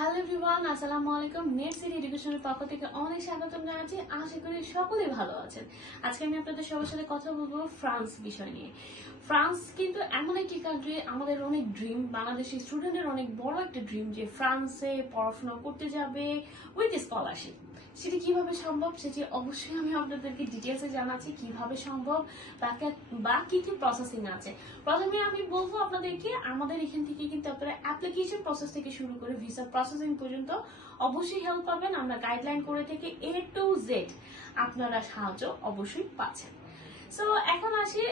Hello everyone, আসসালামু আলাইকুম। Net city এডুকেশনের পক্ষ থেকে অনেক স্বাগতম জানাচ্ছি। আশা করি সকলেই ভালো আছেন। আজকে আমি আপনাদের সবার সাথে কথা বলবো ফ্রান্স বিষয় নিয়ে। ফ্রান্স কিন্তু এমন একটি কান্ট্রি, আমাদের অনেক ড্রিম, বাংলাদেশি স্টুডেন্টের অনেক বড় একটা ড্রিম যে ফ্রান্সে পড়াশোনা করতে যাবে উইথ স্কলারশিপ। সেটি কিভাবে সম্ভব সেটি অবশ্যই আমি আপনাদেরকে ডিটেলসে জানাচ্ছি কিভাবে সম্ভব বা কি কি প্রসেসিং আছে। প্রথমে আমি বলবো আপনাদেরকে আমাদের এখান থেকে কিন্তু আপনারা অ্যাপ্লিকেশন প্রসেস থেকে শুরু করে ভিসা প্রসেসিং পর্যন্ত অবশ্যই হেল্প পাবেন। আমরা গাইডলাইন করে থেকে A to Z আপনারা সাহায্য অবশ্যই পাচ্ছেন। সো এখন আসি,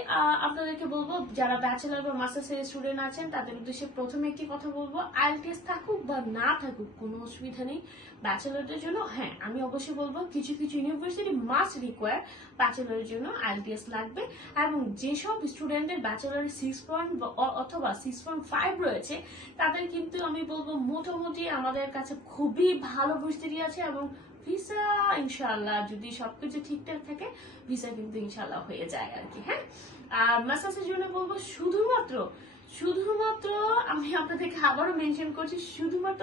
আপনাদেরকে বলবো যারা ব্যাচেলার বা মাস্টার্স এর স্টুডেন্ট আছেন তাদের উদ্দেশ্যে প্রথমে একটি কথা বলবো, আইএলটিএস থাকুক বা না থাকুক কোনো অসুবিধা নেই ব্যাচেলারদের জন্য। হ্যাঁ, আমি অবশ্যই বলবো কিছু কিছু ইউনিভার্সিটি মাস্ট রিকোয়ার ব্যাচেলারের জন্য আইএলটিএস লাগবে, এবং যেসব স্টুডেন্টদের ব্যাচেলারের 6 অথবা 6.5 রয়েছে তাদের কিন্তু আমি বলবো মোটামুটি আমাদের কাছে খুবই ভালো ভার্সিটি আছে, এবং ভিসা ইনশাআল্লাহ যদি সবকিছু ঠিকঠাক থাকে ভিসা কিন্তু ইনশাআল্লাহ হয়ে যায় আর কি। হ্যাঁ, আর মাস্টার্সের জন্য বলবো শুধুমাত্র আমি আপনাদেরকে আবারও মেনশন করছি, শুধুমাত্র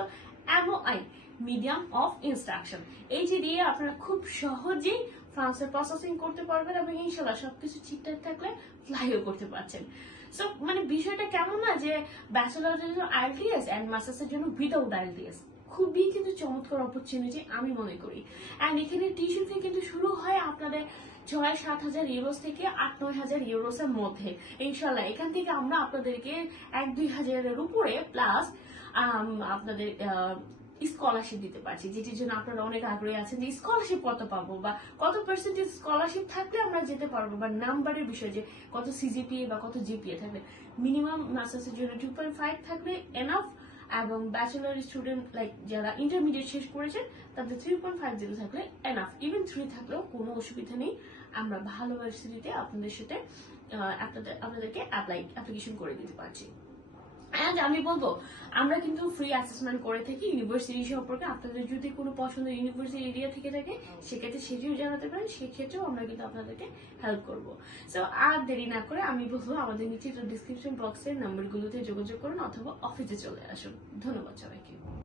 MOI মিডিয়াম অফ ইনস্ট্রাকশন এই যে দিয়ে আপনারা খুব সহজেই ফ্রান্সের প্রসেসিং করতে পারবেন, এবং ইনশাআল্লাহ সবকিছু ঠিকঠাক থাকলে ফ্লাইও করতে পারছেন। সো মানে বিষয়টা কেমন না যে ব্যাচেলারের জন্য আইএলটিএস এন্ড মাস্টার্সের জন্য উইদাউট আইএলটিএস খুবই কিন্তু চমৎকার অপরচুনিটি আমি মনে করি। এন্ড এখানে টিউশন ফি কিন্তু শুরু হয় আপনাদের 6-7 হাজার ইউরোস থেকে 8-9 হাজার ইউরোস এর মধ্যে। ইনশাল্লাহ এখান থেকে আমরা আপনাদেরকে 1-2 হাজারের উপরে প্লাস আপনাদের স্কলারশিপ দিতে পারছি, যেটির জন্য আপনারা অনেক আগ্রহী আছেন যে স্কলারশিপ কত পাবো বা কত পার্সেন্টেজ স্কলারশিপ থাকলে আমরা যেতে পারবো, বা নাম্বারের বিষয় যে কত সিজিপিএ বা কত জিপিএ থাকবে। মিনিমাম মাস্টার্সের জন্য 2.5 থাকলে এনাফ, এবং ব্যাচেলার স্টুডেন্ট লাইক যারা ইন্টারমিডিয়েট শেষ করেছেন তাদের 3.50 থাকলে এনাফ, ইভেন 3 থাকলেও কোনো অসুবিধা নেই। আমরা ভালো ভার্সিটিতে আপনাদের সাথে আপনাদেরকে অ্যাপ্লিকেশন করে দিতে পারছি। অ্যান্ড আমি বলবো আমরা কিন্তু ফ্রি অ্যাসেসমেন্ট করে থাকি ইউনিভার্সিটি সম্পর্কে। আপনাদের যদি কোনো পছন্দের ইউনিভার্সিটি এরিয়া থেকে থাকে সেক্ষেত্রে সেটিও জানাতে পারেন, সেক্ষেত্রেও আমরা কিন্তু আপনাদেরকে হেল্প করবো। সো আর দেরি না করে আমি বলবো আমাদের নিচে ডিসক্রিপশন বক্সের নাম্বারগুলোতে যোগাযোগ করুন অথবা অফিসে চলে আসুন। ধন্যবাদ সবাইকে।